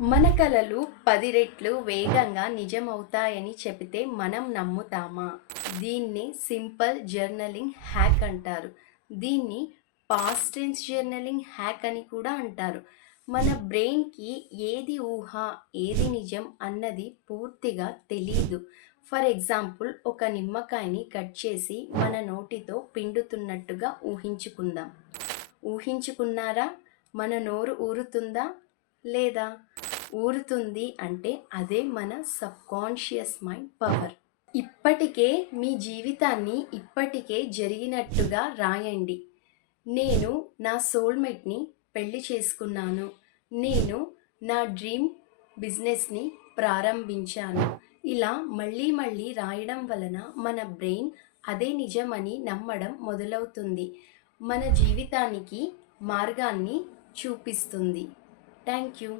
మన కలలు 10 రెట్లు వేగంగా నిజమవుతాయని చెబితే మనం నమ్ముతామా? దీన్ని సింపుల్ జర్నలింగ్ హ్యాక్ అంటారు. దీన్ని పాస్ట్ టెన్స్ జర్నలింగ్ హ్యాక్ అని కూడా అంటారు. మన బ్రెయిన్‌కి ఏది ఊహ, ఏది నిజం అన్నది పూర్తిగా తెలీదు. ఫర్ ఎగ్జాంపుల్, ఒక నిమ్మకాయని కట్ చేసి మన నోటితో పిండుతున్నట్టుగా ఊహించుకుందాం. ఊహించుకున్నారా? మన నోరు ఊరుతుందా? లేదా? ఊరుతుంది అంటే అదే మన సబ్కాన్షియస్ మైండ్ పవర్. ఇప్పటికే మీ జీవితాన్ని ఇప్పటికే జరిగినట్టుగా రాయండి. నేను నా సోల్మేట్ని పెళ్లి చేసుకున్నాను. నేను నా డ్రీమ్ బిజినెస్ని ప్రారంభించాను. ఇలా మళ్ళీ మళ్ళీ రాయడం వలన మన బ్రెయిన్ అదే నిజమని నమ్మడం మొదలవుతుంది. మన జీవితానికి మార్గాన్ని చూపిస్తుంది. Thank you.